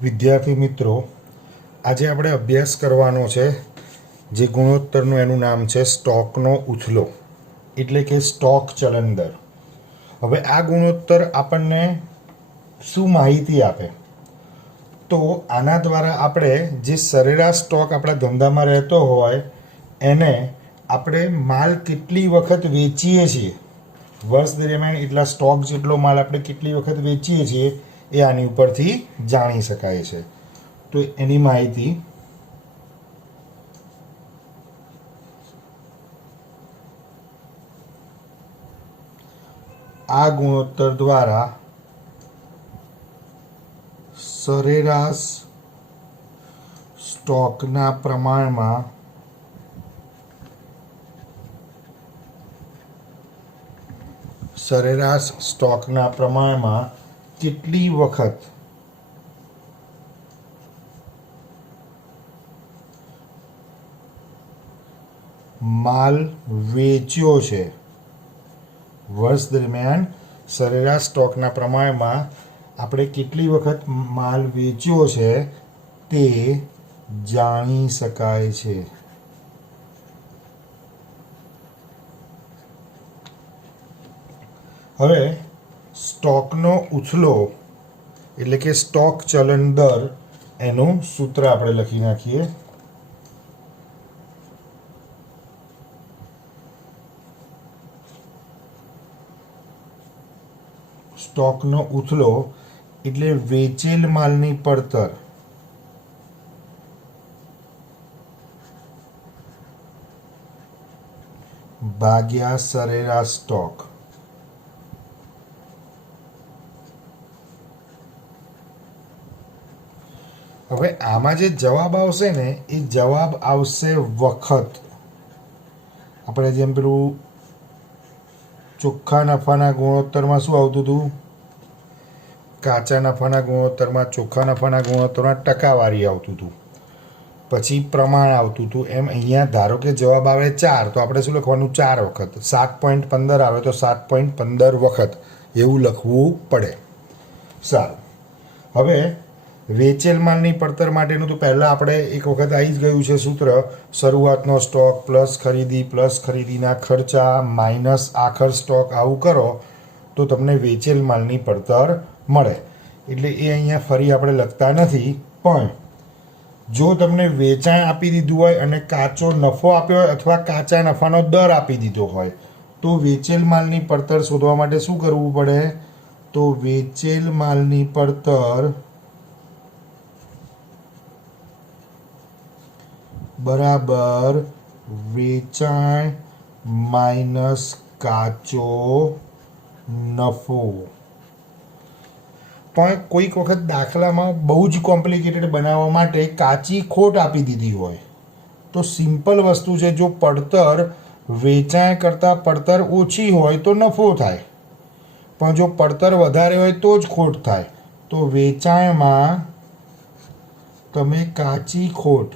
વિદ્યાર્થી મિત્રો, આજે આપણે અભ્યાસ કરવાનો છે જે ગુણોત્તરનું એનું નામ છે સ્ટોકનો ઉથલો, એટલે કે સ્ટોક ચલન દર. હવે આ ગુણોત્તર આપણને શું માહિતી આપે? તો આના દ્વારા આપણે જે સરેરાશ સ્ટોક આપણા ધંધામાં રહેતો હોય એને આપણે માલ કેટલી વખત વેચીએ છીએ, વર્ષ દરમિયાન એટલા સ્ટોક જેટલો માલ આપણે કેટલી વખત વેચીએ છીએ એ આની ઉપરથી જાણી શકાય છે. તો એની માહિતી આ ગુણોત્તર દ્વારા સરેરાશ સ્ટોકના પ્રમાણમાં કેટલી વખત માલ વેચ્યો છે, વર્ષ દરમિયાન સરેરાશ સ્ટોકના પ્રમાણમાં આપણે કેટલી વખત માલ વેચ્યો છે તે જાણી શકાય છે. હવે સ્ટોકનો ઉથલો એટલે કે સ્ટોક ચલન દર એનું સૂત્ર આપણે લખી નાખીએ. સ્ટોકનો ઉથલો એટલે વેચેલ માલની પડતર ભાગ્યા સરેરાશ સ્ટોક. હવે આમાં જે જવાબ આવશે ને એ જવાબ આવશે વખત. આપણે જેમ પેલું ચોખ્ખા નફાના ગુણોત્તરમાં શું આવતું હતું? કાચા નફાના ગુણોત્તરમાં, ચોખ્ખા નફાના ગુણોત્તરમાં ટકાવારી આવતું હતું, પછી પ્રમાણ આવતું હતું. એમ અહીંયા ધારો કે જવાબ આવે 4 તો આપણે શું લખવાનું? 4 વખત. 7.15 આવે તો 7.15 વખત એવું લખવું પડે. સારું, હવે વેચેલ માલની પડતર માટેનું તો પહેલાં આપણે એક વખત આવી જ ગયું છે સૂત્ર. શરૂઆતનો સ્ટોક પ્લસ ખરીદીના ખર્ચા માઇનસ આખર સ્ટોક. આવું કરો તો તમને વેચેલ માલની પડતર મળે. એટલે એ અહીંયા ફરી આપણે લખતા નથી, પણ જો તમને વેચાણ આપી દીધું હોય અને કાચો નફો આપ્યો હોય અથવા કાચા નફાનો દર આપી દીધો હોય તો વેચેલ માલની પડતર શોધવા માટે શું કરવું પડે? તો વેચેલ માલની પડતર બરાબર વેચાણ માઇનસ કાચો નફો. પણ કોઈક વખત દાખલામાં બહુ જ કોમ્પ્લિકેટેડ બનાવવા માટે કાચી ખોટ આપી દીધી હોય તો સિમ્પલ વસ્તુ છે, જો પડતર વેચાણ કરતાં પડતર ઓછી હોય તો નફો થાય, પણ જો પડતર વધારે હોય તો જ ખોટ થાય. તો વેચાણમાં તમે કાચી ખોટ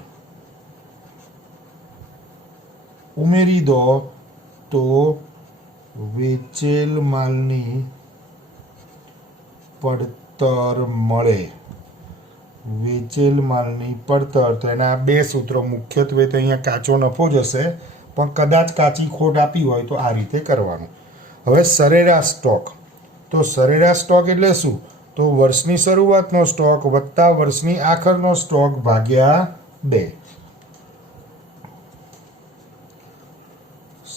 ઉમેરી દો તો વેચેલ માલની પડતર મળે. વેચેલ માલની પડતર, તો એના બે સૂત્રો મુખ્યત્વે તો અહીંયા કાચો નફો જ હશે, પણ કદાચ કાચી ખોટ આપી હોય તો આ રીતે કરવાનું. હવે સરેરાશ સ્ટોક, તો સરેરાશ સ્ટોક એટલે શું? તો વર્ષની શરૂઆતનો સ્ટોક વત્તા વર્ષની આખરનો સ્ટોક ભાગ્યા 2.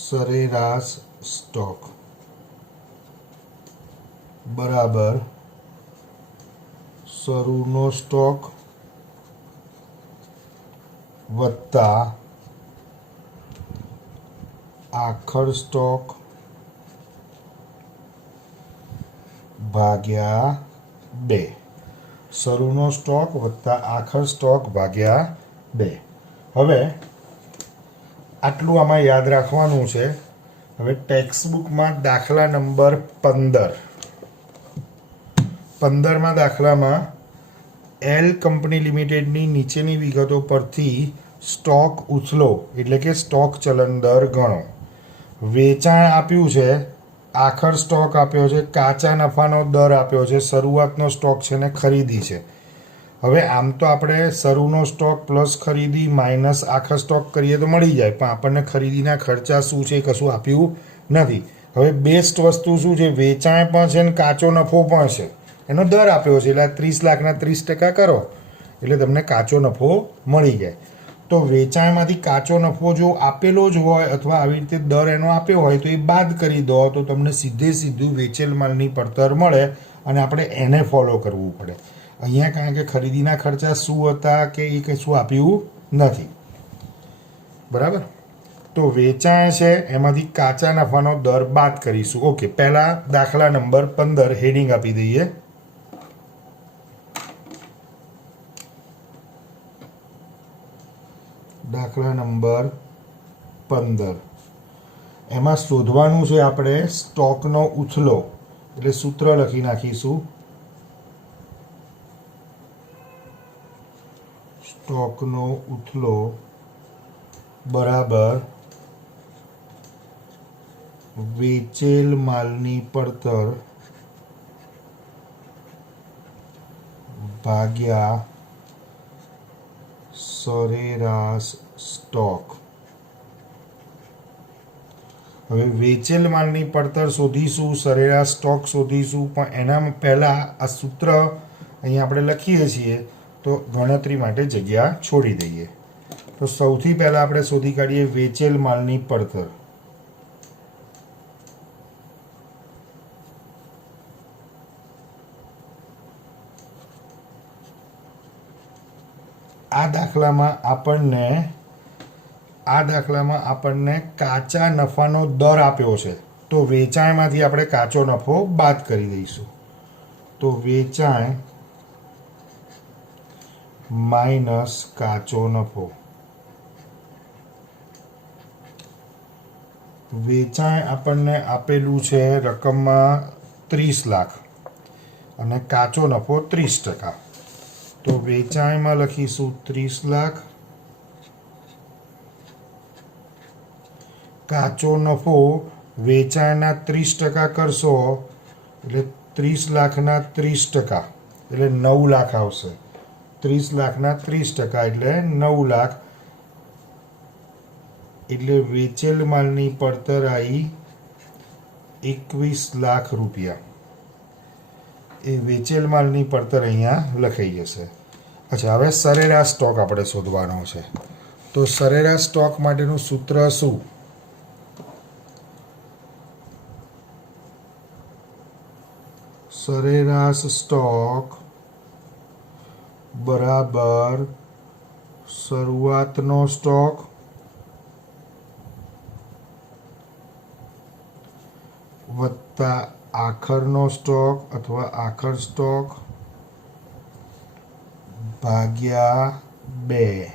સરેરાશ સ્ટોક બરાબર શરૂનો સ્ટોક વત્તા આખર સ્ટોક ભાગ્યા 2. શરૂનો સ્ટોક વત્તા આખર સ્ટોક ભાગ્યા 2. હવે આટલું આમાં યાદ રાખવાનું છે. હવે ટેક્સ્ટબુકમાં દાખલા નંબર 15માં દાખલામાં એલ કંપની લિમિટેડની નીચેની વિગતો પરથી સ્ટોક ઉથલો એટલે કે સ્ટોક ચલન દર ગણો. વેચાણ આપ્યું છે, આખર સ્ટોક આપ્યો છે, કાચા નફાનો દર આપ્યો છે, શરૂઆતનો સ્ટોક છે ને ખરીદી છે. હવે આમ તો આપણે શરૂનો સ્ટોક પ્લસ ખરીદી માઇનસ આખા સ્ટોક કરીએ તો મળી જાય, પણ આપણને ખરીદીના ખર્ચા શું છે કશું આપ્યું નથી. હવે બેસ્ટ વસ્તુ શું છે, વેચાણ પણ છે ને કાચો નફો પણ છે. એનો દર આપ્યો છે એટલે 30 લાખના 30% કરો એટલે તમને કાચો નફો મળી જાય. તો વેચાણમાંથી કાચો નફો જો આપેલો જ હોય અથવા આવી રીતે દર એનો આપ્યો હોય તો એ બાદ કરી દો તો તમને સીધું વેચેલ માલની પડતર મળે અને આપણે એને ફોલો કરવું પડે. અહીંયા કારણ કે ખરીદીના ખર્ચા શું હતા કે એ કશું આપ્યું નથી. બરાબર. તો વેચાણ છે એમાંથી કાચા નફાનો દર બાદ કરીશું. ઓકે, પહેલાં દાખલા નંબર 15 હેડિંગ આપી દઈએ. દાખલા નંબર 15 એમાં શોધવાનું છે આપણે સ્ટોકનો ઉથલો, એટલે સૂત્ર લખી નાખીશું. સ્ટોકનો ઉથલો બરાબર વેચેલ માલની પડતર ભાગ્યા સરેરાશ સ્ટોક. હવે વેચેલ માલની પડતર શોધીશું, સરેરાશ સ્ટોક શોધીશું, પણ એના પહેલાં આ સૂત્ર અહીંયા આપણે લખીએ છીએ તો ગણતરી માટે જગ્યા છોડી દઈએ. તો સૌથી પહેલાં આપણે શોધી કાઢીએ વેચેલ માલની પડતર. આ દાખલામાં આપણને કાચા નફાનો દર આપ્યો છે, તો વેચાણમાંથી આપણે કાચો નફો બાદ કરી દઈશું. તો વેચાણ માઇનસ કાચો નફો. વેચાણ આપણને આપેલું છે રકમમાં 30 લાખ અને કાચો નફો 30%. તો વેચાણમાં લખીશું 30 લાખ, કાચો નફો વેચાણના 30% કરશો એટલે 30 લાખના 30% એટલે 9 લાખ આવશે. 30 લાખના 30% એટલે 9 લાખ. એટલે વેચેલ માલની પડતર આવી 21 લાખ રૂપિયા. એ વેચેલ માલની પડતર અહીંયા લખાઈ જશે. અચ્છા, હવે સરેરાશ સ્ટોક આપણે શોધવાનો છે. તો સરેરાશ સ્ટોક માટેનું સૂત્ર શું? સરેરાશ સ્ટોક બરાબર શરૂઆતનો સ્ટોક વત્તા આખરનો સ્ટોક અથવા આખર સ્ટોક ભાગ્યા 2.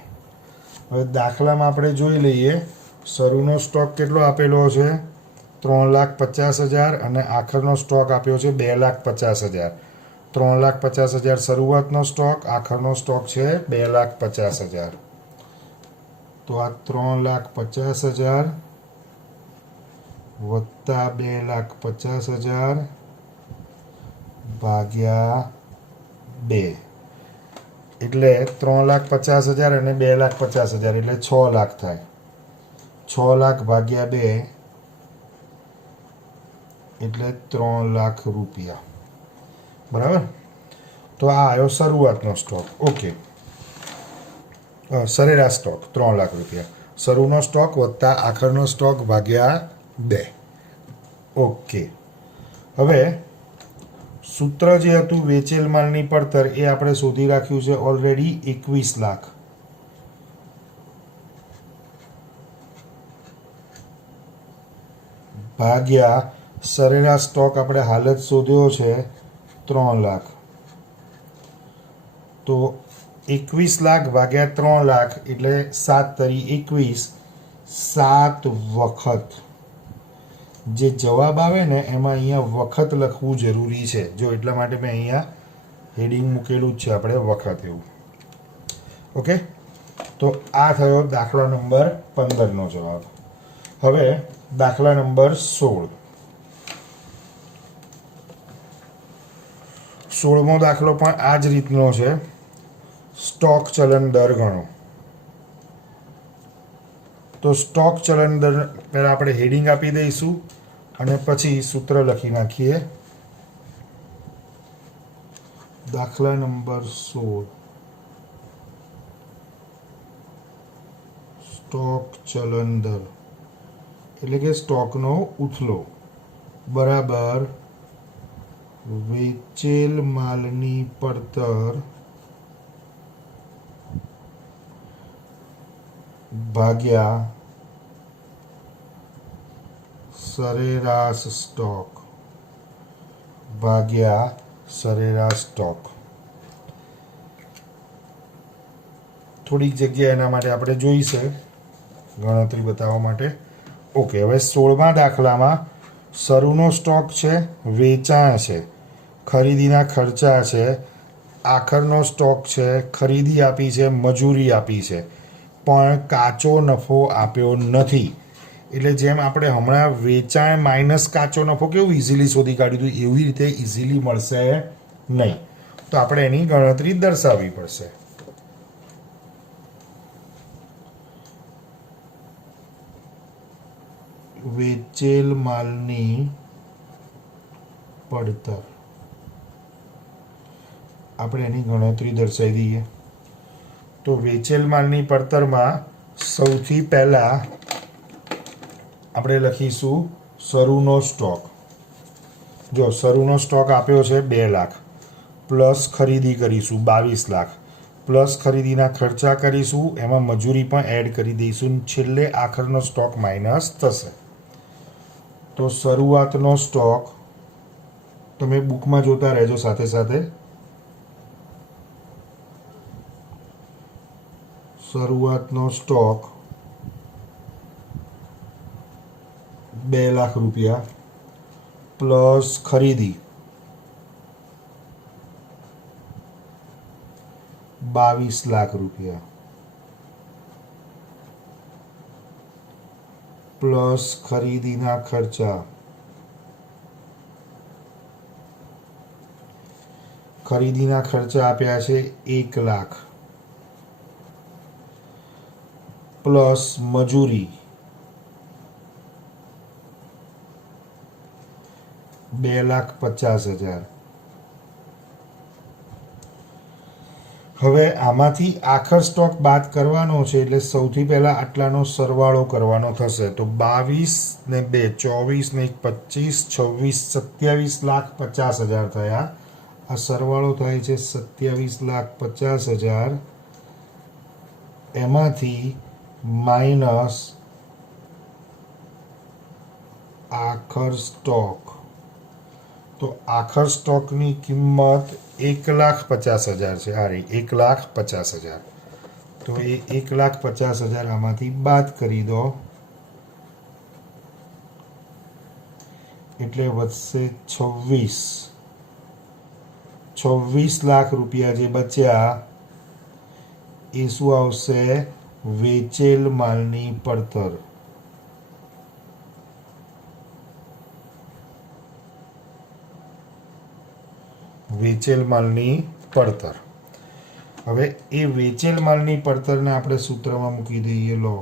હવે દાખલામાં આપણે જોઈ લઈએ શરૂનો સ્ટોક કેટલો આપેલો છે 3,50,000 અને આખરનો સ્ટોક આપ્યો છે 2,50,000. 3,50,000 શરૂઆતનો સ્ટોક, આખરનો સ્ટોક છે 2,50,000. તો આ 3,50,000 વત્તા 2,50,000 ભાગ્યા 2 એટલે 3,50,000 અને 2,50,000 એટલે 6 લાખ થાય. 6 લાખ ભાગ્યા 2 એટલે 3 લાખ રૂપિયા. બરાબર. તો આ આવ્યો શરૂઆતનો સ્ટોક. ઓકે, સરેરાશ સ્ટોક 3 લાખ રૂપિયા. શરૂનો સ્ટોક વત્તા આખરનો સ્ટોક ભાગ્યા 2. ઓકે, હવે સૂત્ર જે હતું વેચેલ માલની પડતર એ આપણે શોધી રાખ્યું છે ઓલરેડી 21 લાખ. ભાગ્યા સરેરાશ સ્ટોક આપણે હાલ જ શોધ્યો છે 3 લાખ. તો 21 લાખ ભાગ્યા 3 લાખ એટલે 7 તરી 21, 7 વખત. જે જવાબ આવે ને એમાં અહીંયા વખત લખવું જરૂરી છે. જો એટલા માટે મેં અહીંયા હેડિંગ મૂકેલું જ છે આપણે વખત એવું. ઓકે, તો આ થયો દાખલા નંબર 15નો જવાબ. હવે દાખલા નંબર 16. 16મો દાખલો પણ આ જ રીતનો છે. સ્ટોક ચલન દર ગણો. તો સ્ટોક ચલન દર પહેલાં આપણે હેડિંગ આપી દઈશું અને પછી સૂત્ર લખી નાખીએ. દાખલા નંબર 16 સ્ટોક ચલન દર એટલે કે સ્ટોકનો ઉથલો બરાબર વેચેલ માલની પડતર ભાગ્યા સરેરાશ સ્ટોક ભાગ્યા સરેરાશ સ્ટોક. થોડીક જગ્યા એના માટે આપણે જોઈશે ગણતરી બતાવવા માટે. ઓકે, હવે 16મા દાખલામાં શરૂનો સ્ટોક છે, વેચાણ છે, ખરીદીના ખર્ચા છે, આખરનો સ્ટોક છે, ખરીદી આપી છે, મજૂરી આપી છે, પણ કાચો નફો આપ્યો નથી. એટલે જેમ આપણે હમણાં વેચાણ માઇનસ કાચો નફો કેવું ઇઝીલી શોધી કાઢ્યું હતું એવી રીતે ઇઝીલી મળશે નહીં. તો આપણે એની ગણતરી દર્શાવવી પડશે. વેચેલ માલની પડતર આપણે એની ગણતરી દર્શાવી દઈએ. તો વેચેલ માલની પડતરમાં સૌથી પહેલાં આપણે લખીશું શરૂનો સ્ટોક. જો શરૂનો સ્ટોક આપ્યો છે 2 લાખ, પ્લસ ખરીદી કરીશું 22 લાખ, પ્લસ ખરીદીના ખર્ચા કરીશું, એમાં મજૂરી પણ એડ કરી દઈશું, છેલ્લે આખરનો સ્ટોક માઇનસ થશે. તો શરૂઆતનો સ્ટોક તમે બુકમાં જોતા રહેજો સાથે સાથે. શરૂઆતનો સ્ટોક 2 લાખ રૂપિયા પ્લસ ખરીદી 22 લાખ રૂપિયા પ્લસ ખરીદીના ખર્ચા આપ્યા છે 1 લાખ પ્લસ મજૂરી 2,50,000. હવે આમાંથી આખર સ્ટોક બાદ કરવાનો છે એટલે સૌથી પહેલાં આટલાનો સરવાળો કરવાનો થશે. તો 22 ને 2 24 ને 1 25 26 27,50,000 થયા. આ સરવાળો થાય છે 27,50,000. એમાંથી માઇનસ આખર સ્ટોક. તો આખર સ્ટોકની કિંમત 1,50,000 છે. આ રહી 1,50,000. તો એ 1,50,000 આમાંથી બાદ કરી દો એટલે વધશે 26 લાખ રૂપિયા જે બચ્યા એ શું આવશે? વેચેલ માલની પડતર. વેચેલ માલની પડતર. હવે એ વેચેલ માલની પડતરને આપણે સૂત્રમાં મૂકી દઈએ. લો,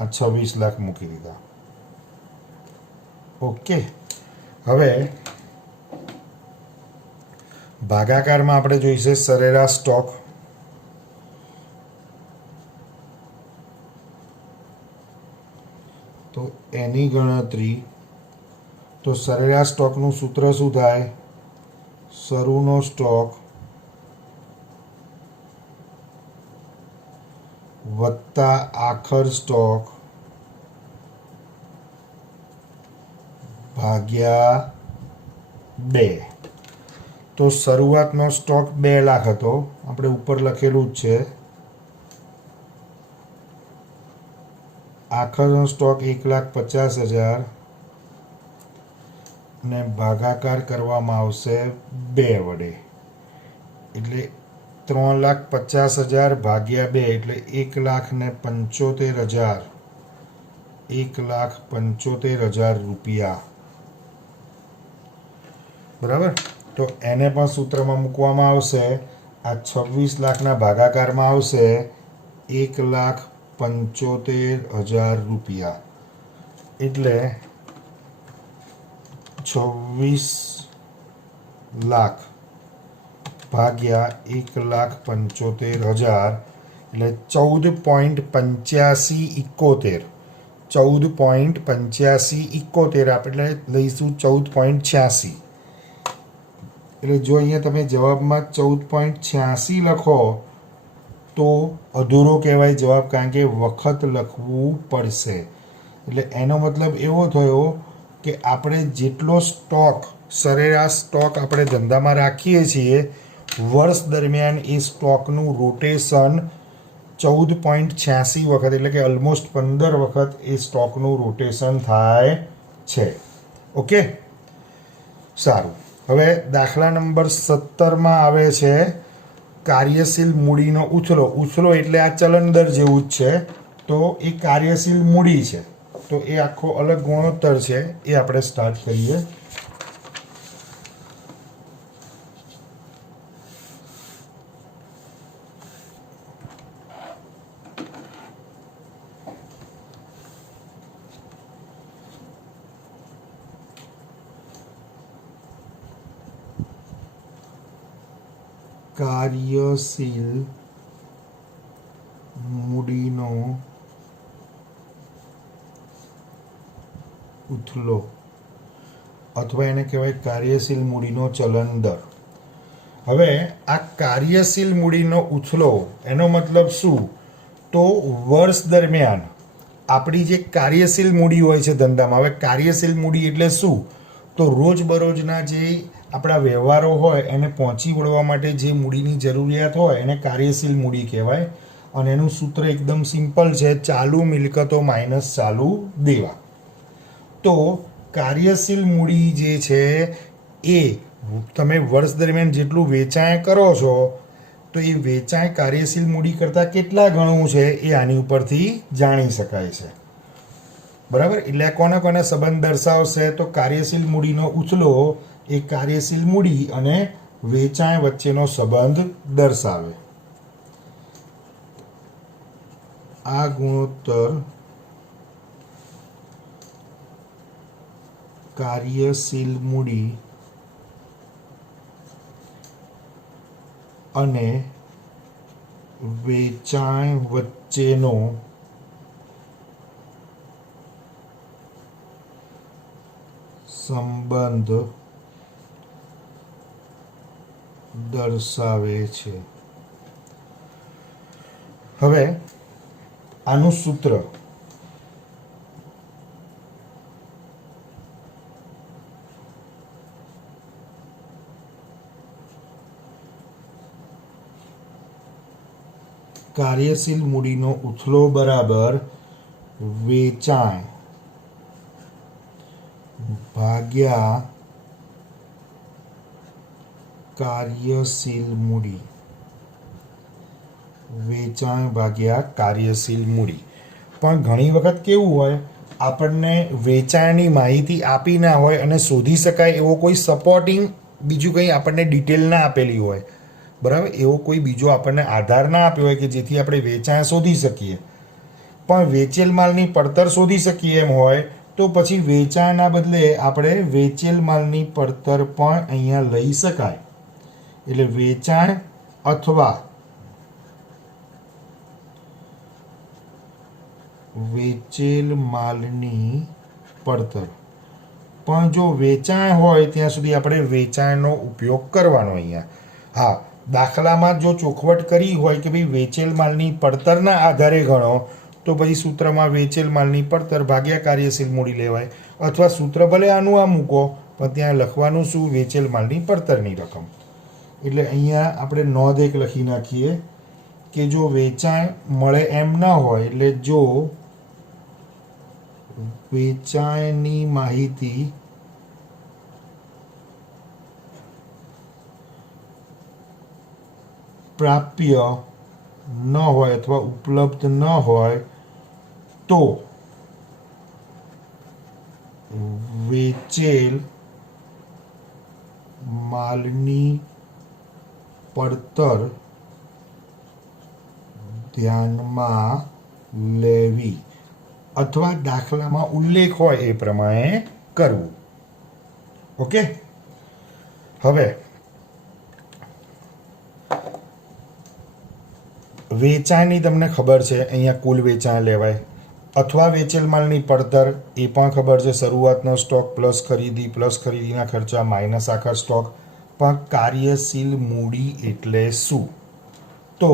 આ 26 લાખ મૂકી દીધા. ઓકે, હવે ભાગાકારમાં આપણે જોઈશે સરેરાશ સ્ટોક. તો એની ગણતરી, તો સરેરાશ સ્ટોકનું સૂત્ર શું થાય? શરૂનો સ્ટોક વત્તા આખર સ્ટોક ભાગ્યા 2. તો શરૂઆતનો સ્ટોક 2 લાખ હતો, આપણે ઉપર લખેલું જ છે. આખરનો સ્ટોક 1,50,000 ને ભાગાકાર કરવામાં આવશે 2 વડે. એટલે 3,50,000 ભાગ્યા 2 એટલે 1,75,000. 1,75,000 રૂપિયા. બરાબર. તો તો એને પણ સૂત્રમાં મૂકવામાં આવશે. આ 26 લાખના ભાગાકારમાં આવશે 1,75,000 રૂપિયા. એટલે 26 લાખ ભાગ્યા 1,75,000 એટલે 14.8571. 14.8571 આપણે લઈશું 14.86. એટલે જો અહીંયા તમે જવાબમાં 14.86 લખો તો અધૂરો કહેવાય જવાબ, કારણ કે વખત લખવું પડશે. એટલે એનો મતલબ એવો થયો કે આપણે જેટલો સ્ટોક, સરેરાશ સ્ટોક આપણે ધંધામાં રાખીએ છીએ, વર્ષ દરમિયાન એ સ્ટોકનું રોટેશન 14.86 વખત, એટલે કે ઓલમોસ્ટ 15 વખત એ સ્ટોકનું રોટેશન થાય છે. ઓકે, સારું. હવે દાખલા નંબર 17માં આવે છે કાર્યશીલ મૂડીનો ઉછલો. ઉછલો એટલે આ ચલન દર જેવું જ છે. તો એ કાર્યશીલ મૂડી છે, તો એ આખો અલગ ગુણોત્તર છે. એ આપણે સ્ટાર્ટ કરીએ. કાર્યશીલ મૂડીનો ઉથલો અથવા એને કહેવાય કાર્યશીલ મૂડીનો ચલન દર. હવે આ કાર્યશીલ મૂડીનો ઉથલો એનો મતલબ શું? તો વર્ષ દરમિયાન આપણી જે કાર્યશીલ મૂડી હોય છે ધંધામાં, હવે કાર્યશીલ મૂડી એટલે શું? તો રોજબરોજના જે આપણા વ્યવહારો હોય એને પહોંચી વળવા માટે જે મૂડીની જરૂરિયાત હોય એને કાર્યશીલ મૂડી કહેવાય. અને એનું સૂત્ર એકદમ સિમ્પલ છે, ચાલુ મિલકતો માઇનસ ચાલુ દેવા. તો કાર્યશીલ મૂડી જે છે એ તમે વર્ષ દરમિયાન જેટલું વેચાણ કરો છો તો એ વેચાણ કાર્યશીલ મૂડી કરતાં કેટલા ગણું છે એ આની ઉપરથી જાણી શકાય છે. બરાબર? એટલે કોના કોના સંબંધ દર્શાવશે? તો કાર્યશીલ મૂડીનો ઉછલો એ કાર્યશીલ મૂડી અને વેચાણ વચ્ચેનો સંબંધ દર્શાવે. આ ગુણોત્તર કાર્યશીલ મૂડી અને વેચાણ વચ્ચેનો સંબંધ દર્શાવે છે. હવે આનું સૂત્ર કાર્યશીલ મૂડીનો ઉથલો બરાબર વેચાણ ભાગ્યા કાર્યશીલ મૂડી. વેચાણ ભાગ્યા કાર્યશીલ મૂડી. પણ ઘણી વખત કેવું હોય, આપણને વેચાણની માહિતી આપી ના હોય અને શોધી શકાય એવો કોઈ સપોર્ટિંગ બીજું કંઈ આપણને ડિટેલ ના આપેલી હોય, બરાબર? એવો કોઈ બીજો આપણને આધાર ના આપ્યો હોય કે જેથી આપણે વેચાણ શોધી શકીએ. પણ વેચેલ માલની પડતર શોધી શકીએ એમ હોય તો પછી વેચાણના બદલે આપણે વેચેલ માલની પડતર પણ અહીંયા લઈ શકાય. એટલે વેચાણ અથવા વેચેલ માલની પડતર. પણ જો વેચાણ હોય ત્યાં સુધી આપણે વેચાણનો ઉપયોગ કરવાનો અહીંયા. હા, દાખલામાં જો ચોખવટ કરી હોય કે ભાઈ વેચેલ માલની પડતરના આધારે ગણો તો પછી સૂત્રમાં વેચેલ માલની પડતર ભાગ્યા કાર્યશીલ મૂડી લેવાય. અથવા સૂત્ર ભલે આનું આ મૂકો પણ ત્યાં લખવાનું શું? વેચેલ માલની પડતરની રકમ. એટલે અહીંયા આપણે નોંધ એક લખી નાખીએ કે જો વેચાણ મળે એમ ન હોય, એટલે જો વેચાણની માહિતી પ્રાપ્ય ન હોય અથવા ઉપલબ્ધ ન હોય તો વેચેલ માલની પડતર ધ્યાનમાં લેવી અથવા દાખલામાં ઉલ્લેખ હોય એ પ્રમાણે કરવું. ઓકે. હવે વેચાણની તમને ખબર છે, અહીંયા કુલ વેચાણ લેવાય અથવા વેચેલ માલની પડતર એ પણ ખબર છે, શરૂઆતનો સ્ટોક પ્લસ ખરીદીના ખર્ચા માઇનસ આખા સ્ટોક. પણ કાર્યશીલ મૂડી એટલે શું? તો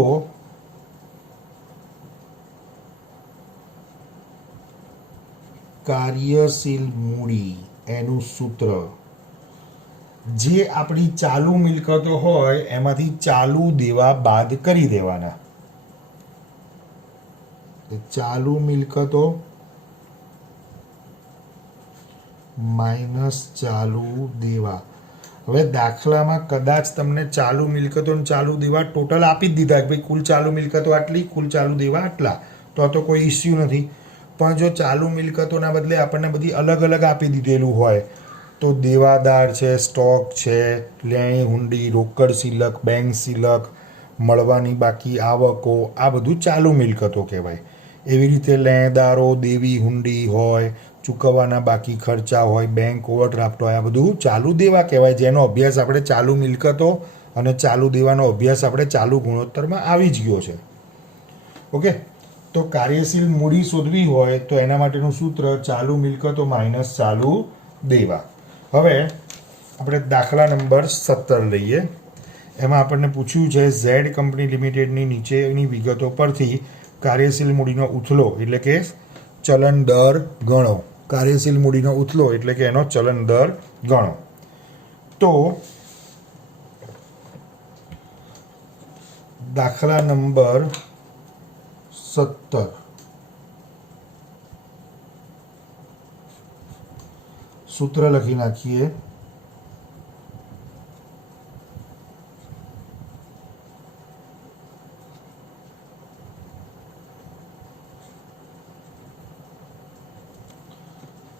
કાર્યશીલ મૂડી એનું સૂત્ર, જે આપણી ચાલુ મિલકતો હોય એમાંથી ચાલુ દેવા બાદ કરી દેવાના. ચાલુ મિલકતો માઇનસ ચાલુ દેવા. હવે દાખલામાં કદાચ તમને ચાલુ મિલકતો અને ચાલુ દેવા ટોટલ આપી જ દીધા કે ભાઈ કુલ ચાલુ મિલકતો આટલી, કુલ ચાલુ દેવા આટલા, તો કોઈ ઇસ્યુ નથી. પણ જો ચાલુ મિલકતોના બદલે આપણને બધી અલગ અલગ આપી દીધેલું હોય તો દેવાદાર છે, સ્ટોક છે, લેણી હુંડી, રોકડ સિલક, બેંક સિલક, મળવાની બાકી આવકો, આ બધું ચાલુ મિલકતો કહેવાય. એવી રીતે લેણદારો, દેવી હુંડી હોય, ચૂકવવાના બાકી ખર્ચા હોય, બેંક ઓવરડ્રાફ્ટ હોય, આ બધું ચાલુ દેવા કહેવાય, જેનો અભ્યાસ આપણે ચાલુ મિલકતો અને ચાલુ દેવાનો અભ્યાસ આપણે ચાલુ ગુણોત્તરમાં આવી જ ગયો છે. ઓકે. તો કાર્યશીલ મૂડી શોધવી હોય તો એના માટેનું સૂત્ર ચાલુ મિલકતો માઇનસ ચાલુ દેવા. હવે આપણે દાખલા નંબર 17 લઈએ. એમાં આપણને પૂછ્યું છે ઝેડ કંપની લિમિટેડની નીચેની વિગતો પરથી કાર્યશીલ મૂડીનો ઉથલો એટલે કે ચલન દર ગણો. કાર્યશીલ મૂડીનો ઉથલો એટલે કે એનો ચલન દર ગણો. તો દાખલા નંબર 17 સૂત્ર લખી નાખીએ.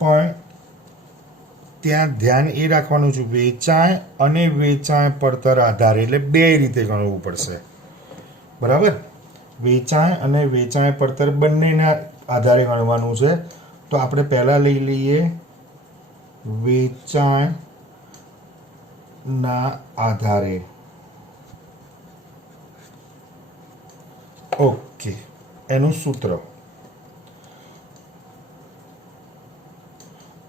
પણ ત્યાં ધ્યાન એ રાખવાનું છે, વેચાણ અને વેચાણ પડતર આધારે, એટલે બે રીતે ગણવું પડશે. બરાબર? વેચાણ અને વેચાણ પડતર બંનેના આધારે ગણવાનું છે. તો આપણે પહેલાં લઈ લઈએ વેચાણના આધારે. ઓકે. એનું સૂત્ર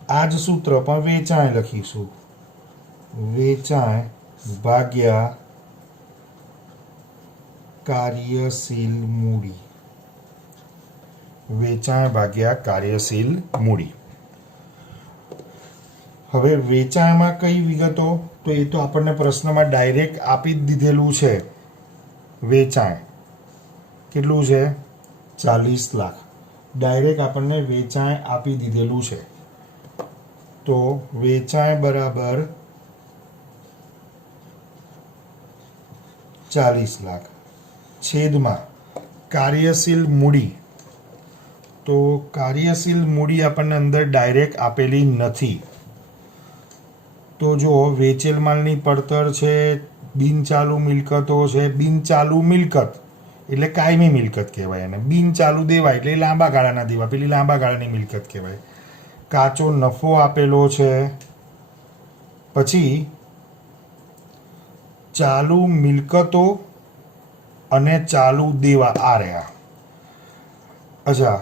આ જ સૂત્ર પણ વેચાણ લખીશું. વેચાણ ભાગ્યા કાર્યશીલ મૂડી. વેચાણ ભાગ્યા કાર્યશીલ મૂડી. હવે વેચાણમાં કઈ વિગતો? તો એ તો આપણને પ્રશ્નમાં ડાયરેક્ટ આપી જ દીધેલું છે. વેચાણ કેટલું છે? 40 લાખ. ડાયરેક્ટ આપણને વેચાણ આપી દીધેલું છે. તો વેચાણ બરાબર 40 લાખ છેદમાં કાર્યશીલ મૂડી. તો કાર્યશીલ મૂડી આપણને અંદર ડાયરેક્ટ આપેલી નથી. તો જો વેચેલ માલની પડતર છે, બિનચાલુ મિલકતો છે. બિનચાલુ મિલકત એટલે કાયમી મિલકત કહેવાય એને. બિનચાલુ દેવા એટલે લાંબા ગાળાના દેવા, પેલી લાંબા ગાળાની મિલકત કહેવાય. કાચો નફો આપેલો છે. પછી ચાલુ મિલકતો અને ચાલુ દેવા આ રહ્યા. અચ્છા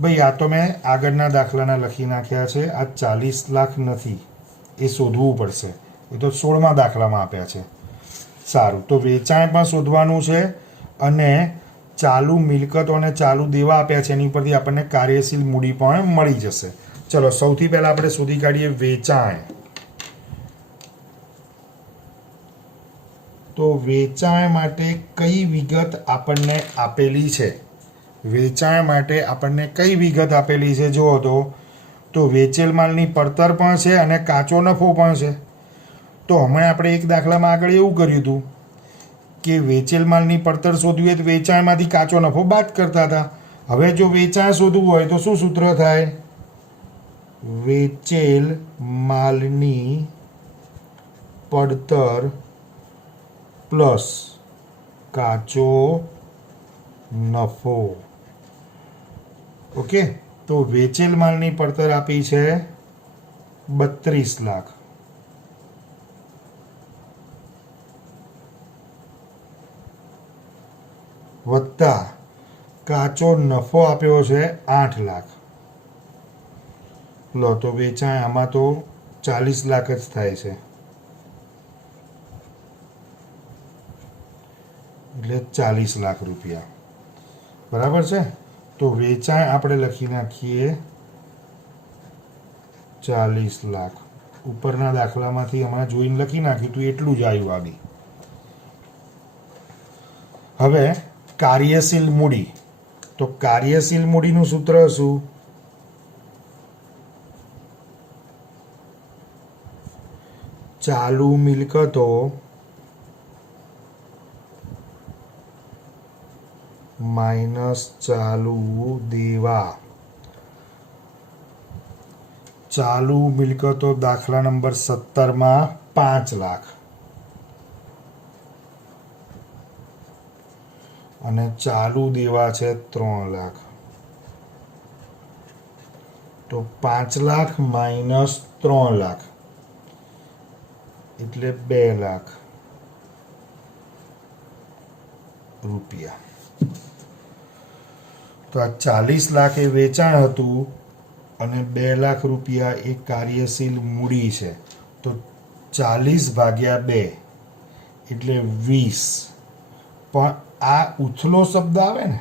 ભાઈ, આ તો મેં આગળના દાખલાના લખી નાખ્યા છે. આ 40 લાખ નથી, એ શોધવું પડશે. એ તો 16મા દાખલામાં આપ્યા છે. સારું, તો વેચાણ પણ શોધવાનું છે અને ચાલુ મિલકતો અને ચાલુ દેવા આપ્યા છે, એની પરથી આપણને કાર્યશીલ મૂડી પણ મળી જશે. ચલો, સૌથી પહેલાં આપણે શોધી કાઢીએ વેચાણ. તો વેચાણ માટે કઈ વિગત આપણને આપેલી છે? વેચાણ માટે આપણને કઈ વિગત આપેલી છે જુઓ તો વેચેલ માલની પડતર પણ છે અને કાચો નફો પણ છે. તો હમણાં આપણે એક દાખલામાં આગળ એવું કર્યું હતું કે વેચેલ માલની પડતર શોધવી હોય તો વેચાણમાંથી કાચો નફો બાદ કરતા હતા. હવે જો વેચાણ શોધવું હોય તો શું સૂત્ર થાય? વેચેલ માલની પડતર પ્લસ કાચો નફો. ઓકે, તો વેચેલ માલની પડતર આપી છે 32 લાખ, વત્તા કાચો નફો આપ્યો છે 8 લાખ. લો તો વેચાણ આમાં તો 40 લાખ જ થાય છે, એટલે 40 લાખ રૂપિયા. બરાબર છે. તો વેચાણ આપણે લખી નાખીએ 40 લાખ. ઉપરના દાખલામાંથી હમણાં જોઈને લખી નાખ્યું હતું એટલું જ આવ્યું આ બી. હવે કાર્યશીલ મૂડી. તો કાર્યશીલ મૂડીનું સૂત્ર શું? ચાલુ મિલકતો માઇનસ ચાલુ દેવા. ચાલુ મિલકતો દાખલા નંબર 17માં 5 લાખ અને ચાલુ દેવા છે 3 લાખ. તો 5 લાખ માઇનસ 3 લાખ એટલે 2 લાખ રૂપિયા. તો આ 40 લાખ એ વેચાણ હતું અને 2 લાખ રૂપિયા એ કાર્યશીલ મૂડી છે. તો 40 ભાગ્યા 2 એટલે 20. પણ આ ઉથલો શબ્દ આવે ને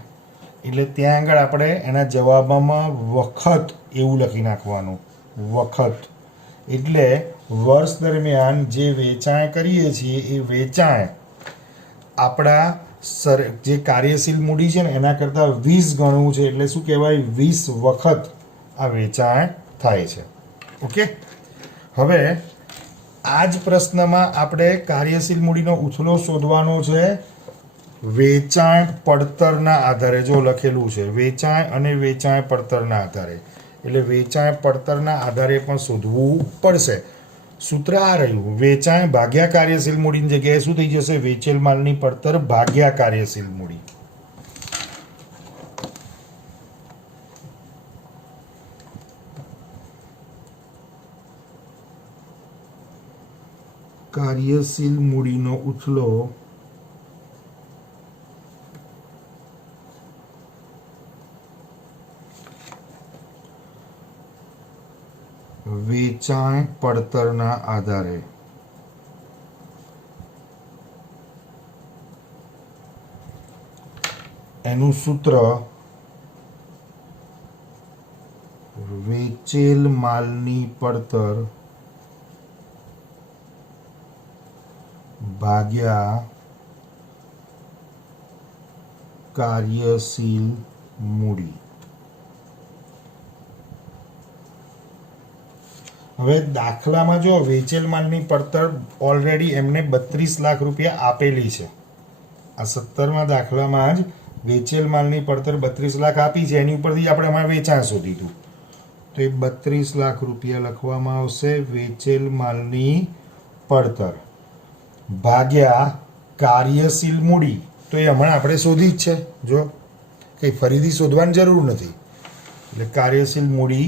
એટલે ત્યાં આગળ આપણે એના જવાબમાં વખત એવું લખી નાખવાનું. વખત એટલે વર્ષ દરમિયાન જે વેચાણ કરીએ છીએ એ વેચાણ આપણા જે કાર્યશીલ મૂડી છે ને એના કરતાં 20 ગણું છે. એટલે શું કહેવાય? 20 વખત આ વેચાણ થાય છે. ઓકે, હવે આ જ પ્રશ્નમાં આપણે કાર્યશીલ મૂડીનો ઉથલો શોધવાનો છે વેચાણ પડતરના આધારે. જો લખેલું છે વેચાણ અને વેચાણ પડતરના આધારે, એટલે વેચાણ પડતરના આધારે પણ શોધવું પડશે. સૂત્ર આ રહ્યું, વેચાણ ભાગ્યા કાર્યશીલ મૂડીની જગ્યાએ શું થઈ જશે? વેચેલ માલની પડતર ભાગ્યા કાર્યશીલ મૂડી. કાર્યશીલ મૂડીનો ઉથલો વેચાણ પડતરના આધારે. એનું સૂત્ર વેચેલ માલની પડતર ભાગ્યા કાર્યશીલ મૂડી. હવે દાખલામાં જો વેચેલ માલની પડતર ઓલરેડી એમને 32 લાખ રૂપિયા આપેલી છે. આ 17માં દાખલામાં જ વેચેલ માલની પડતર 32 લાખ આપી છે. એની ઉપરથી આપણે અમારે વેચાણ શોધીશું. તો એ 32 લાખ રૂપિયા લખવામાં આવશે વેચેલ માલની પડતર ભાગ્યા કાર્યશીલ મૂડી. તો એ હમણાં આપણે શોધી જ છે, જો કંઈ ફરીથી શોધવાની જરૂર નથી. એટલે કાર્યશીલ મૂડી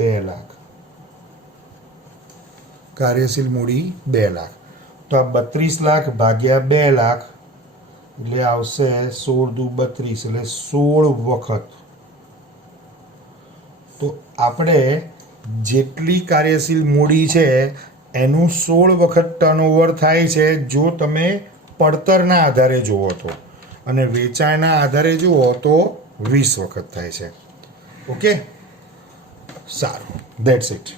2 લાખ. કાર્યશીલ મૂડી 2 લાખ. તો આ 32 લાખ ભાગ્યા 2 લાખ એટલે આવશે 16 દુ 32 એટલે 16 વખત. તો આપણે જેટલી કાર્યશીલ મૂડી છે એનું 16 વખત ટર્નઓવર થાય છે જો તમે પડતરના આધારે જુઓ તો, અને વેચાણના આધારે જુઓ તો 20 વખત થાય છે. ઓકે, સારું, ધેટ્સ ઇટ.